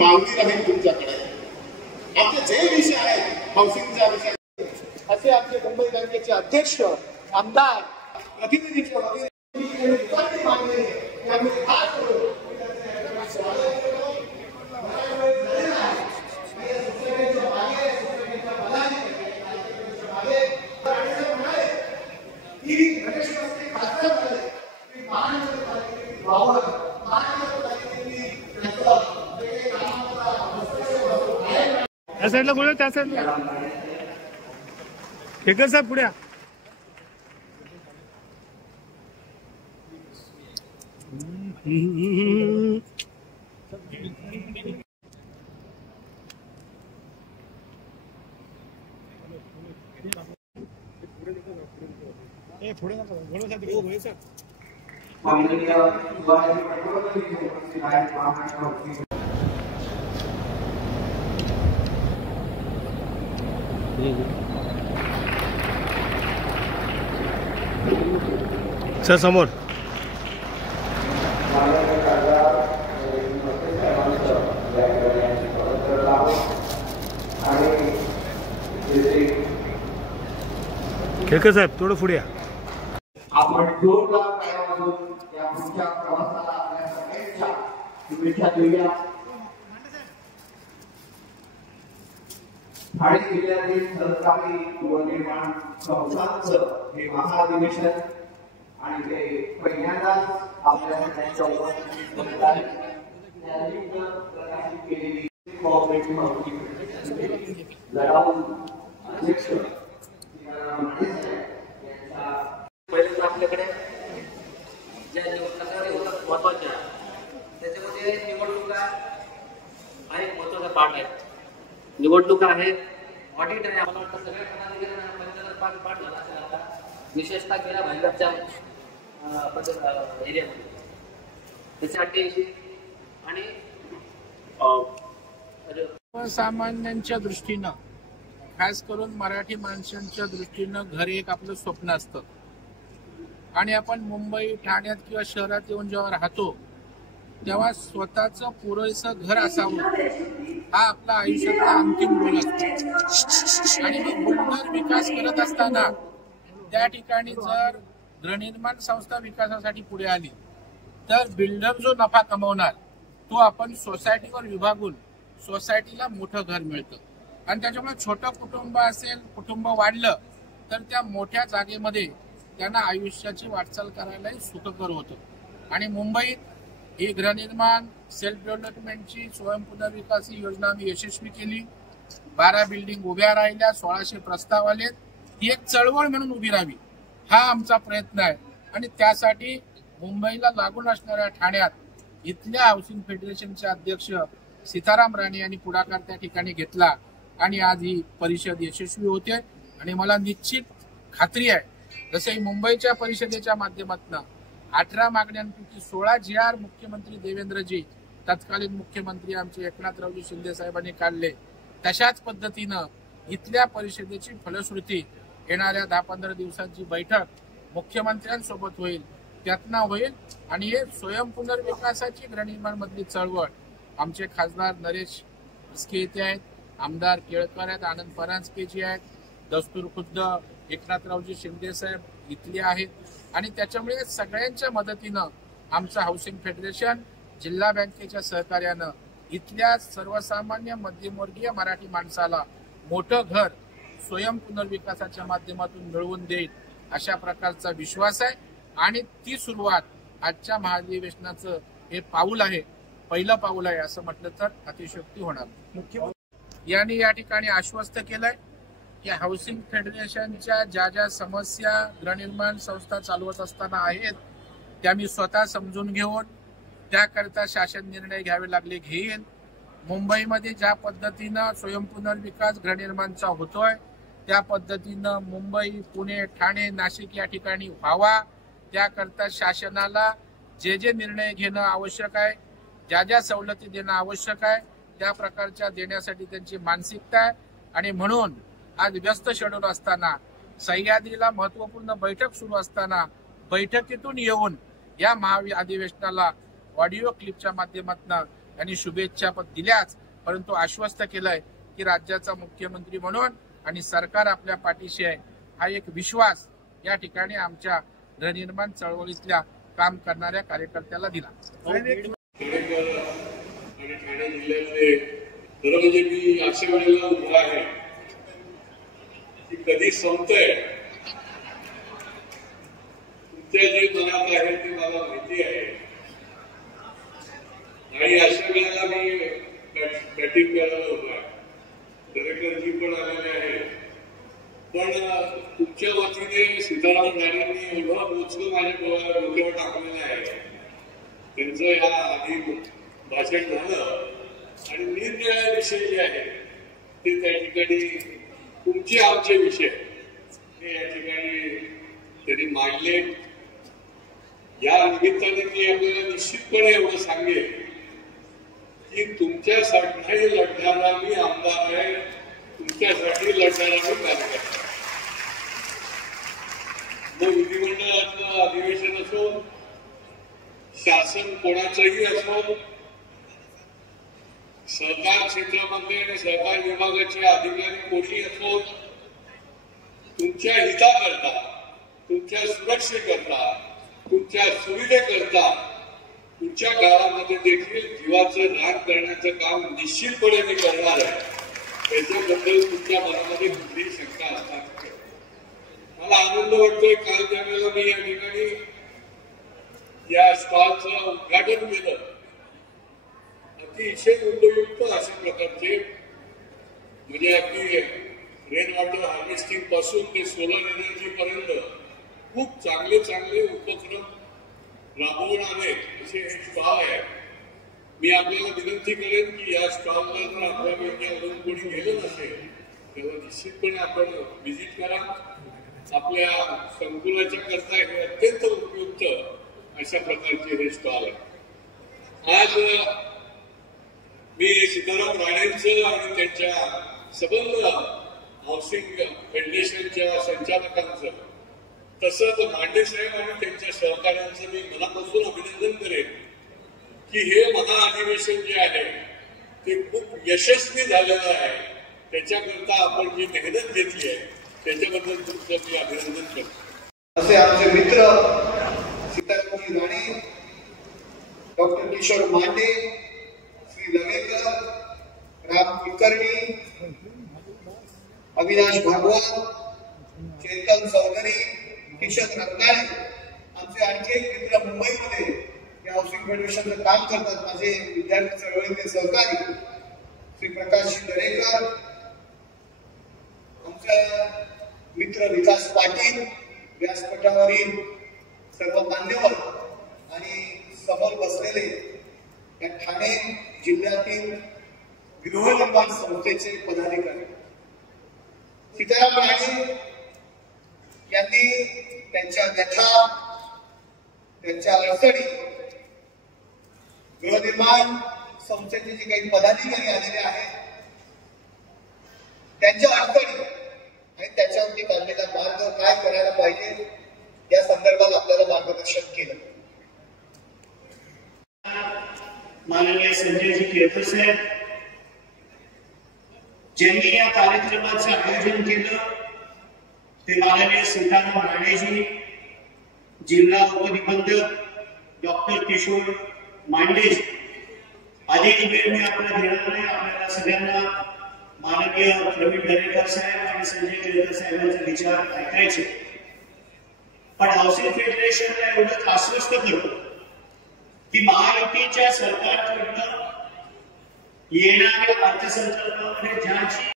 मागणी राहील तुमच्याकडे। आमचे जे विषय आहेत हाऊसिंगचा विषय असे आमचे मुंबई बँकेचे अध्यक्ष आमदार प्रतिनिधींच्या मागणी त्यामुळे काय करू त्या साईडला बोला, त्या साईडला ठेकर साहेब पुढे पुढे सर समोर केळकर साहेब थोडं पुढे या। आपण जोरदार टाळ्या वाजवून या पुढच्या प्रवासाला आपल्या सगळ्यांच्या शुभेच्छा देऊया। ठाणे जिल्ह्यातील सरकारी गृहनिर्माण संस्थांचं हे महाअधिवेशन आणि ते पहिल्यांदाच आपल्या सगळ्यांच्या उपस्थितीत होत आहे। प्रकाशित केलेली कोऑपरेटिव्ह हाऊसिंग लढाऊ अध्यक्ष पहिल्यांदा आपल्याकडे ज्या निवडणुका महत्वाच्या त्याच्यामध्ये निवडणुका हा एक महत्वाचा पार्ट आहे। निवडणुका आहेत, ऑडिट आहे। मला वाटतं सगळ्या ठिकाणी पाठ झाला असेल आता, विशेषतः गेल्या भाजपच्या एरियामध्ये त्याच्यासाठी आणि सर्वसामान्यांच्या दृष्टीनं खास करून मराठी माणसांच्या दृष्टीनं घर एक आपलं स्वप्न असतं आणि आपण मुंबई ठाण्यात किंवा शहरात येऊन जेव्हा राहतो तेव्हा स्वतःचं पुरेसं घर असावं हा आपला आयुष्यातला अंतिम गोल असतो। आणि मग बुलढाणा विकास करत असताना त्या ठिकाणी जर गृहनिर्माण संस्था विकासासाठी पुढे आली तर बिल्डर जो नफा कमवणार तो आपण सोसायटीवर विभागून सोसायटीला मोठं घर मिळतं आणि त्याच्यामुळे छोटं कुटुंब असेल, कुटुंब वाढलं तर त्या मोठ्या जागेमध्ये त्यांना आयुष्याची वाटचाल करायलाही सुखकर होतं। आणि मुंबईत ही गृहनिर्माण सेल्फ डेव्हलपमेंटची स्वयंपुनर्विकास योजना आम्ही यशस्वी केली। 12 बिल्डिंग उभ्या राहिल्या, 1600 प्रस्ताव आलेत। ही एक चळवळ म्हणून उभी राहावी हा आमचा प्रयत्न आहे आणि त्यासाठी मुंबईला लागून असणाऱ्या ठाण्यात इथल्या हाऊसिंग फेडरेशनचे अध्यक्ष सीताराम राणे यांनी पुढाकार त्या ठिकाणी घेतला आणि आज ही परिषद यशस्वी होते। आणि मला निश्चित खात्री आहे जसं मुंबईच्या परिषदेच्या माध्यमातून 18 मागण्यांपैकी 16 GR मुख्यमंत्री देवेंद्रजी तत्कालीन मुख्यमंत्री आमचे एकनाथरावजी शिंदे साहेबांनी काढले, तशाच पद्धतीनं इथल्या परिषदेची फलश्रुती येणाऱ्या 10-15 दिवसांची बैठक मुख्यमंत्र्यांसोबत होईल, त्यातनं होईल आणि हे स्वयंपुनर्विकासाची गृहनिर्माण मधली चळवळ आमचे खासदार नरेश म्हस्के इथे आहेत, आमदार केळकर आहेत, आनंद परांजपेजी आहेत, दस्तूर खुद्द एकनाथरावजी शिंदे साहेब इथले आहेत आणि त्याच्यामुळे सगळ्यांच्या मदतीनं आमचं हाऊसिंग फेडरेशन जिल्हा बँकेच्या सहकार्यानं इथल्या सर्वसामान्य मध्यमवर्गीय मराठी माणसाला मोठं घर स्वयंपुनर्विकासाच्या माध्यमातून मिळवून देईल अशा प्रकारचा विश्वास आहे। आणि ती सुरुवात आजच्या महाधिवेशनाचं हे पाऊल आहे, पहिलं पाऊल आहे असं म्हटलं तर अतिशयोक्ती होणार। मुख्यमंत्री यांनी या ठिकाणी आश्वस्त केलंय की हाऊसिंग फेडरेशनच्या ज्या ज्या समस्या गृहनिर्माण संस्था चालवत असताना आहेत त्या मी स्वतः समजून घेऊन त्याकरता शासन निर्णय घ्यावे लागले घेईन। मुंबईमध्ये ज्या पद्धतीनं स्वयंपुनर्विकास गृहनिर्माणचा होतोय त्या पद्धतीनं मुंबई, पुणे, ठाणे, नाशिक या ठिकाणी व्हावा त्याकरता शासनाला जे जे निर्णय घेणं आवश्यक आहे, ज्या ज्या सवलती देणं आवश्यक आहे त्या प्रकारच्या देण्यासाठी त्यांची मानसिकता आहे। आणि म्हणून आज व्यस्त शेड्यूल असताना सह्याद्रीला महत्वपूर्ण बैठक सुरू असताना बैठकीतून येऊन या महाअधिवेशनाला ऑडिओ क्लिपच्या माध्यमातून त्यांनी शुभेच्छा पण दिल्याच, परंतु आश्वस्त केलंय की राज्याचा मुख्यमंत्री म्हणून आणि सरकार आपल्या पाठीशी आहे हा एक विश्वास या ठिकाणी आमच्या गृहनिर्माण चळवळीतल्या काम करणाऱ्या कार्यकर्त्याला दिला. ठाणे जिल्ह्यातले खरं म्हणजे मी अशा वेळेला उभा आहे की कधी संपतंय. तुमच्या जे मनात आहे ते मला माहिती आहे आणि अशा वेळेला मी बॅटिंग करायला उभा आहे. दरेकरजी पण आलेले आहे, पण तुमच्या वतीने सीताराम राणेंनी एवढं मोजकं माझ्या डोक्यावर टाकलेलं आहे. त्यांचं या आधी भाषण झालं आणि निरनिराळे विषय जे आहेत ते त्या ठिकाणी तुमचे आमचे विषय हे या ठिकाणी त्यांनी मांडले. या निमित्ताने मी आपल्याला निश्चितपणे एवढं सांगेन की तुमच्यासाठी लढणारा मी आमदार आहे, तुमच्यासाठी लढणारा मी कार्यकर्ता. मग विधिमंडळाचं अधिवेशन असो, शासन कोणाचंही असो, सहकार क्षेत्रामध्ये आणि सहकार विभागाचे अधिकारी कोणी असो, तुमच्या हिताकरता, तुमच्या सुरक्षेकरता, तुमच्या सुविधेकरता पुढच्या काळामध्ये देखील जीवाचं रान करण्याचं काम निश्चितपणे मी करणार आहे. त्याच्याबद्दल तुमच्या मनामध्ये कुठलीही शंका असणार. मला आनंद वाटतोय, काल ज्यावेळेला मी या ठिकाणी या स्टॉलचं उद्घाटन केलं, अतिशय उपयुक्त अशा प्रकारचे म्हणजे अगदी रेन वॉटर हार्वेस्टिंग पासून ते सोलर एनर्जी पर्यंत खूप चांगले चांगले उपक्रम राबवून आले असे हे स्टॉल आहे. मी आपल्याला विनंती करेन की या स्टॉलला जर आपल्या वेळेवरून कोणी गेलं नसेल तेव्हा निश्चितपणे आपण व्हिजिट करा. आपल्या संकुलाच्या करता हे अत्यंत उपयुक्त अशा प्रकारचे हे स्टॉल आहे. आज मी सीताराम राणेंचं आणि त्यांच्या सबंध हाऊसिंग फेडरेशनच्या संचालकांचं तसंच मांडे साहेब आणि त्यांच्या सहकार्यांचं मी मनापासून अभिनंदन करेन की हे महाअधिवेशन जे आहे ते खूप यशस्वी झालेलं आहे. त्याच्याकरता आपण जी मेहनत घेतली आहे त्याच्याबद्दल तुमचं मी अभिनंदन करतो. असे आमचे मित्र सीतारामजी राणे, डॉक्टर किशोर मांडे, श्री लवेकर, राम कुलकर्णी, अविनाश भागवत, चेतन चौधरी, किशन रत्नाळे, आमचे आणखी एक मित्र मुंबईमध्ये या हाऊसिंग फेडरेशनचं काम करतात, माझे विद्यार्थी चळवळीचे सहकारी श्री प्रकाश दरेकर, आमचा मित्र विकास पाटील, व्यासपीठावरील सर्व मान्यवर आणि समोर बसलेले या ठाणे जिल्ह्यातील गृहनिर्माण संस्थेचे पदाधिकारी. सीताराम राणे यांनी त्यांच्या व्यथा, त्यांच्या अडचणी गृहनिर्माण संस्थेचे जे काही पदाधिकारी आलेले आहेत त्यांच्या अडचणी आणि त्याच्यावरती काढलेला मार्ग काय करायला पाहिजे या संदर्भात आपल्याला मार्गदर्शन केलं. माननीय संजयजी केळकर ज्यांनी या कार्यक्रमाचं आयोजन केलं ते माननीय सीताराम राणेजी, जिल्हा उपनिबंधक डॉक्टर किशोर मांडे. अधिक वेळ मी आपल्याला घेणार नाही. आपल्याला सगळ्यांना माननीय प्रवीण दरेकर साहेब आणि संजय केळकर साहेबांचे विचार ऐकायचे. पण हाऊसिंग फेडरेशनला एवढंच आश्वस्त करतो की महायुतीच्या सरकारकडनं येणाऱ्या अर्थसंकल्पामध्ये ज्याची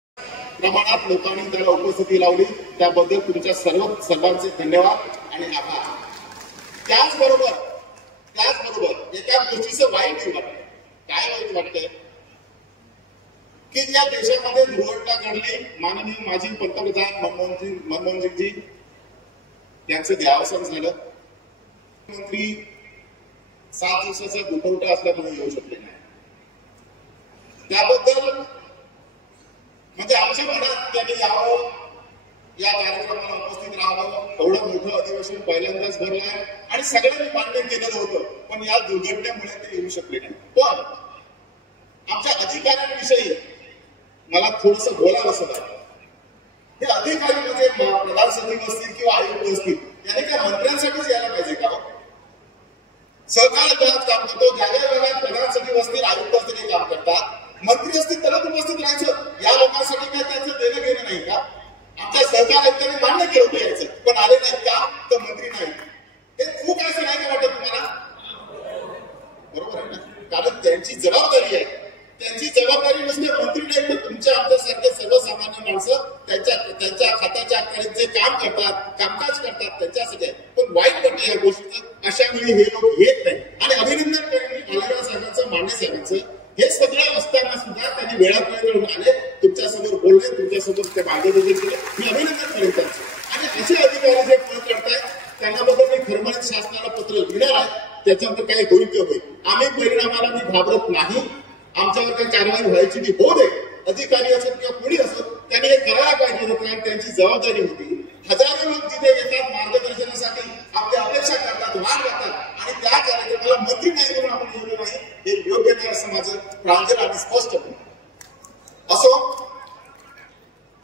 प्रमाणात लोकांनी त्याला उपस्थिती लावली त्याबद्दल तुमच्या सर्वांचे धन्यवाद आणि आभार. त्याचबरोबर एका गोष्टीचं वाईट वाटतं. काय वाईट वाटतंय की या देशामध्ये दुर्घटना घडली. माननीय माजी पंतप्रधान मनमोहनसिंगजी यांचं देहावसान झालं. मंत्री 7 दिवसाचा दुखवटा असल्यामुळे येऊ शकले नाही. त्याबद्दल म्हणजे आमच्या मनात त्यांनी यावं, या कार्यक्रमाला उपस्थित राहावं. एवढं मोठं अधिवेशन पहिल्यांदाच भरलं आहे आणि सगळ्यांनी मान्य केलेलं होतं, पण या दुर्घटनेमुळे ते येऊ शकले नाही. पण आमच्या अधिकाऱ्यांविषयी मला थोडस बोलावं असं वाटतं. हे अधिकारी म्हणजे प्रधान सचिव असतील किंवा आयुक्त असतील, याने काय मंत्र्यांसाठीच यायला पाहिजे का? सहकार विभागात काम करतो, ज्या ज्या विभागात प्रधान सचिव असतील, आयुक्त असतील हे काम करतात, मंत्री असतील त्याला उपस्थित राहायचं. या लोकांसाठी काय त्यांचं देणं घेणं नाही का? आमच्या सहकार आयुक्तांनी मान्य केलं होतं यायचं, पण आले नाहीत का? तर मंत्री नाही. हे खूप असं नाही का वाटत तुम्हाला? बरोबर आहे ना? कारण त्यांची जबाबदारी आहे. त्यांची जबाबदारी नसते मंत्री नाही, तर तुमच्या आमच्यासारखे सर्वसामान्य माणसं त्यांच्या खात्याच्या अखत्यारीत जे काम करतात, कामकाज करतात त्यांच्यासाठी आहे. पण वाईट वाटतं या गोष्टीचं. अशा वेळी हे लोक येत नाही. आणि अभिनंदन करेन मी मालेगाव साहेबांचं, मांडे साहेबांचं. हे सगळं असताना सुद्धा त्यांनी वेळात वेळ आले, तुमच्यासमोर बोलले, तुमच्यासमोर ते मार्गदर्शन केले. मी अभिनंदन करेन त्यांचं. आणि असे अधिकारी जे पळ करतायत त्यांनाबद्दल मी खरमरीत शासनाला पत्र लिहिणार आहे. त्याच्यानंतर काही होईल ते होईल. आम्ही परिणामाला मी घाबरत नाही. आमच्यावर काही कारवाई व्हायची ती होऊ दे. अधिकारी असो किंवा कोणी असो, त्यांनी हे करायला पाहिजे होतं, कारण त्यांची जबाबदारी होती. हजारो लोक तिथे येतात मार्गदर्शनासाठी, आपल्या अपेक्षा करतात, वाद करतात, आणि त्या कार्यक्रमाला मंत्री नाही म्हणून आपण बोललो नाही, हे योग्य नाही असं माझं प्रांजळ आणि स्पष्ट असो.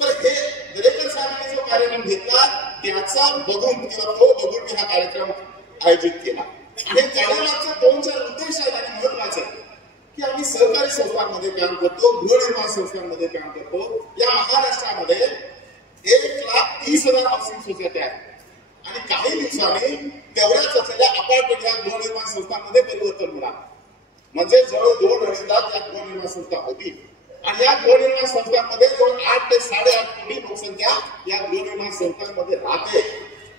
तर हे दरेकर साहेबांनी जो कार्यक्रम घेतला त्याचा बघून किंवा तो बघून मी हा कार्यक्रम आयोजित केला. आणि त्यामागचे 2-4 उद्देश आहेत आणि महत्वाचे की आम्ही सहकारी संस्थांमध्ये काम करतो, गृहनिर्माण संस्थांमध्ये काम करतो. या महाराष्ट्रामध्ये 1,30,000 हाऊसिंग सोसायटी आहेत आणि काही दिवसांनी तेवढ्याच असलेल्या अपार्टमेंट या गृहनिर्माण संस्थांमध्ये परिवर्तन होणार. म्हणजे जवळ 2-2.5 लाख या गृहनिर्माण संस्था होती. आणि या गृहनिर्माण संस्थांमध्ये जवळ 8 ते 8.5 कोटी लोकसंख्या या गृहनिर्माण संस्थांमध्ये राहते.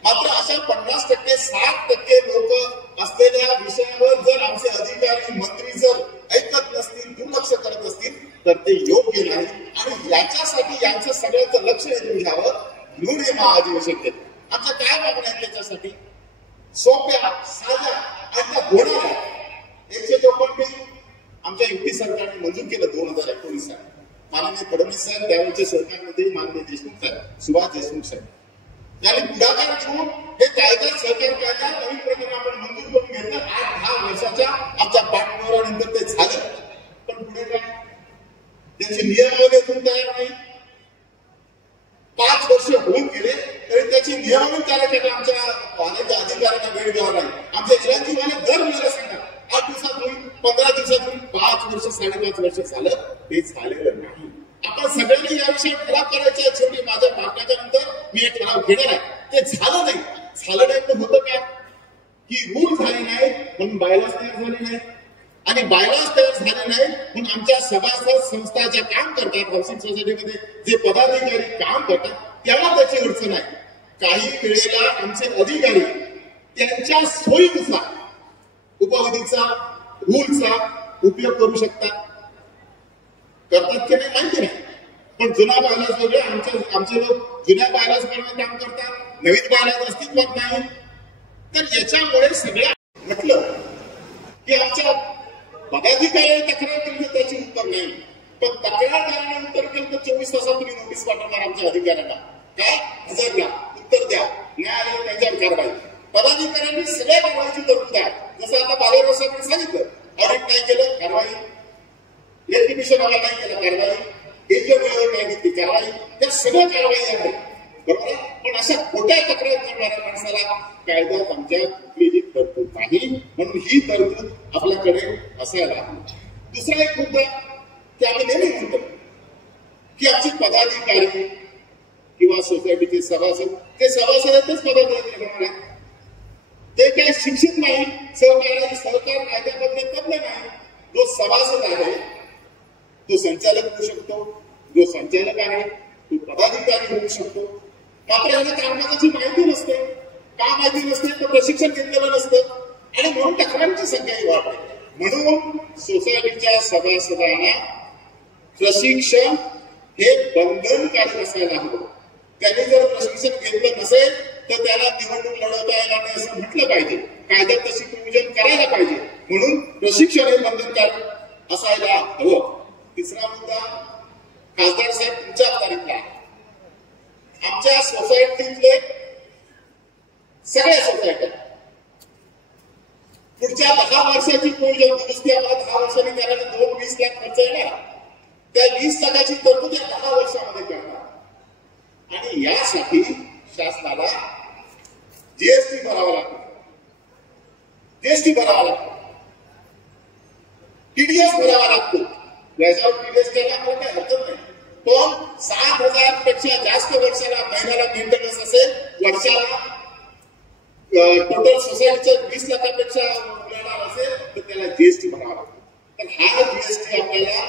मात्र अशा 50%, 60% लोक असलेल्या विषयावर जर आमचे अधिकारी, मंत्री जर ऐकत नसतील, दुर्लक्ष करत असतील, तर ते योग्य नाही. आणि याच्यासाठी यांचं सगळ्यांचं लक्ष वेधून घ्यावं म्हणून हे महाअधिवेशन केलं. आमच्या काय मागण्या आहेत त्याच्यासाठी? सोप्या, साध्या आणि त्या होणार आहेत. 154 बिल आमच्या युती सरकारने मंजूर केलं 2019 साली. माननीय फडणवीस साहेब, त्यावेळेचे सरकारमध्ये माननीय देशमुख साहेब, सुभाष देशमुख साहेब यांनी पुढाकार घेऊन हे कायदा, सहकार कायदा नवीन प्रकारे आपण मंजूर करून घेतलं. 8-10 वर्षाच्या आमच्या पाठपुराव्यानंतर ते झालं. पण पुढे काय? त्याची नियमावली अजून तयार नाही. 5 वर्ष होऊन गेले तरी त्याची नियमावली तयार केली. आमच्या अधिकाऱ्यांना वेळ द्यावा नाही. आमच्या चिरंजीवाने दर वेळेला सांगा 8 दिवसात होईल, 15 दिवसात होईल. 5 वर्ष, 5.5 वर्ष झालं, ते झालेलं नाही. आपण सगळ्यांनी याविषयी ठराव करायचे. शेवटी माझ्या भाषणाच्या नंतर मी एक ठराव घेणार आहे. ते झालं नाही. झालं नाही तर होतं का? की रूल झाले नाही म्हणून बायलाच तयार झाले नाही, आणि बायलाच तयार झाले नाही म्हणून आमच्या सभासद संस्था ज्या काम करतात हाऊसिंग सोसायटीमध्ये, जे पदाधिकारी काम करतात त्यांना त्याची अडचण आहे. काही वेळेला आमचे अधिकारी त्यांच्या सोयीनुसार उपविधीचा, रूलचा उपयोग करू शकतात. करतात की नाही माहिती नाही, पण जुना बायलाच वगैरे आमचे लोक जुन्या बायलाच प्रमाणे काम करतात, नवीन बायलाच अस्तित्वात नाही. तर याच्यामुळे सगळ्या म्हटलं की आमच्या पदाधिकारी तक्रार केली तर त्याची उत्तर नाही, पण तक्रारदाराने उत्तर केलं तर 24 तासात तुम्ही नोटीस पाठवणार आमच्या अधिकाऱ्यांना. काय? हजर द्या, उत्तर द्या, न्यायालय त्यांच्यावर कारवाई. पदाधिकाऱ्यांनी सगळ्या कारवाईची तरतूद आहे. जसं आता बालेराव साहेबांनी सांगितलं, ऑडिट नाही केलं कारवाई, इलेक्ट्रिफिकेशनला नाही केलं कारवाई, एजंटवर नाही घेतली कारवाई, त्या सगळ्या कारवाई आहे. बरोबर. पण अशा खोट्या तक्रार करणाऱ्या माणसाला कायद्यात आमच्या कुठली जी तरतूद नाही, म्हणून ही तरतूद आपल्याकडे असायला. दुसरा एक मुद्दा की आम्ही नेहमी म्हणतो की आमचे पदाधिकारी किंवा सोसायटीचे सभासद, ते सभासदांचेच पदाधिकारी होणार आहेत. ते काय शिक्षित नाही, सहकार कायद्यामधले तज्ञ नाही. जो सभासद आहे तो संचालक होऊ शकतो, जो संचालक आहे तो पदाधिकारी होऊ शकतो. मात्र याला कामकाजाची माहिती नसते. का माहिती नसते? तर प्रशिक्षण घेतलेलं नसतं आणि म्हणून तक्रारींची संख्याही वाढते. म्हणून सोसायटीच्या सभासदांना प्रशिक्षण हे बंधनकारक असायला हवं. त्यांनी जर प्रशिक्षण घेतलं नसेल तर त्याला निवडणूक लढवता येणार नाही असं म्हटलं पाहिजे. कायद्यात तशी प्रयोजन करायला पाहिजे. म्हणून प्रशिक्षण हे बंधनकारक असायला हवं. तिसरा मुद्दा, खासदार साहेब तुमच्या अखत्यारीतला आहे. आमच्या सोसायटीतले सगळ्या सोसायट्या पुढच्या 10 वर्षाची दुरुस्ती आम्हाला 10 वर्षांनी करायला 20 लाख खर्च येणार. त्या 20 लाखाची तरतूद या 10 वर्षामध्ये करणार आणि यासाठी शासनाला जीएसटी भरावा लागतो. जीएसटी भरावा लागतो, टीडीएस भरावा लागतो. याच्यावर टीडीएस द्यायला आपल्याला काही हरकत नाही, पण 7,000 पेक्षा जास्त वर्षाला महिन्याला मेंटेनन्स असेल, वर्षाला टोटल सोसायटीचं 20 लाखापेक्षा मिळणार असेल तर त्याला जीएसटी भरावा लागतो. तर हा जीएसटी आपल्याला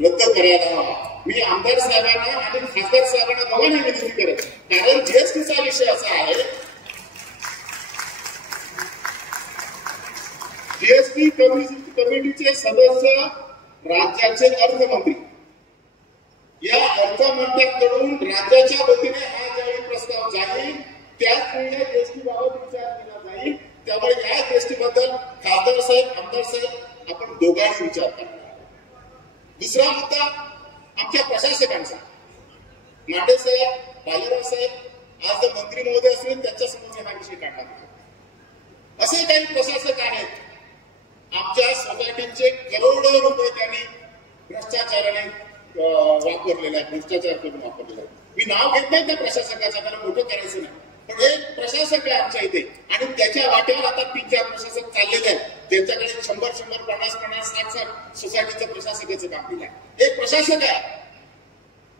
रद्द करायला हवा. मी आमदार साहेबांना आणि खासदार साहेबांना दोघांना विनंती करेन, कारण जीएसटीचा विषय असा आहे, जीएसटी कमिटीचे सदस्य राज्याचे अर्थमंत्री, या अर्थमंत्र्यांकडून राज्याच्या वतीने हा ज्यावेळी प्रस्ताव जाईल त्याच वेळी जीएसटी बाबत विचार केला जाईल. त्यामुळे या जीएसटी बद्दल खासदार साहेब, आमदार साहेब आपण दोघांनी विचार करा. दुसरा मुद्दा आमच्या प्रशासकांचा, मांडे साहेब, बालेराव साहेब, आज जर मंत्री महोदय असतील त्यांच्यासमोर हा विषय काढला जातो. असे काही प्रशासक आहेत आमच्या सोसायटीचे करोडो रुपये त्यांनी भ्रष्टाचाराने वापरलेला आहे, भ्रष्टाचार करून वापरलेला आहे. मी नाव घेत नाही त्या प्रशासकाचं, मला मोठं करायचं नाही, पण एक प्रशासक आहे आमच्या इथे आणि त्याच्या वाट्यावर आता 3-4 प्रशासक चाललेले आहेत, त्यांच्याकडे 100-100, 50-50, 60-60 सोसायटीचं प्रशासकाचं काम दिलं आहे. एक प्रशासक आहे,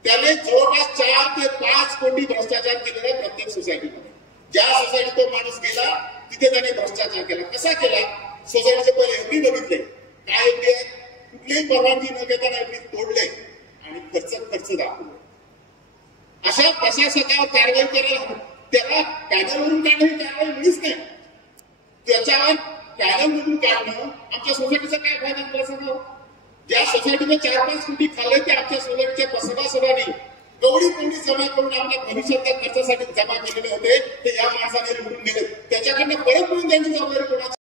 त्याने जवळपास 4 ते 5 कोटी भ्रष्टाचार केलेला आहे प्रत्येक सोसायटीमध्ये. ज्या सोसायटीत तो माणूस गेला तिथे त्याने भ्रष्टाचार केला. कसा केला? सोसायटीचे पहिले एफडी बघितले, काय एफडी आहे, कुठलीही परवानगी न घेताना एफडी तोडले आणि खर्च दाखवले. अशा प्रशासकावर कारवाई करायला त्याला पॅनलवरून काढणं ही कारवाई मुळीच नाही. त्याच्यावर पॅनलमधून काढणं आमच्या सोसायटीचा काय फायदा मला सांगा. ज्या सोसायटीने 4-5 कोटी खाल्ले ते आमच्या सोसायटीच्या सभासदांनी कवडी जमा करून आपल्या भविष्यातल्या खर्चासाठी जमा केलेले होते, ते या माणसाने लुटून गेले. त्याच्याकडनं परत म्हणून त्यांची जबाबदारी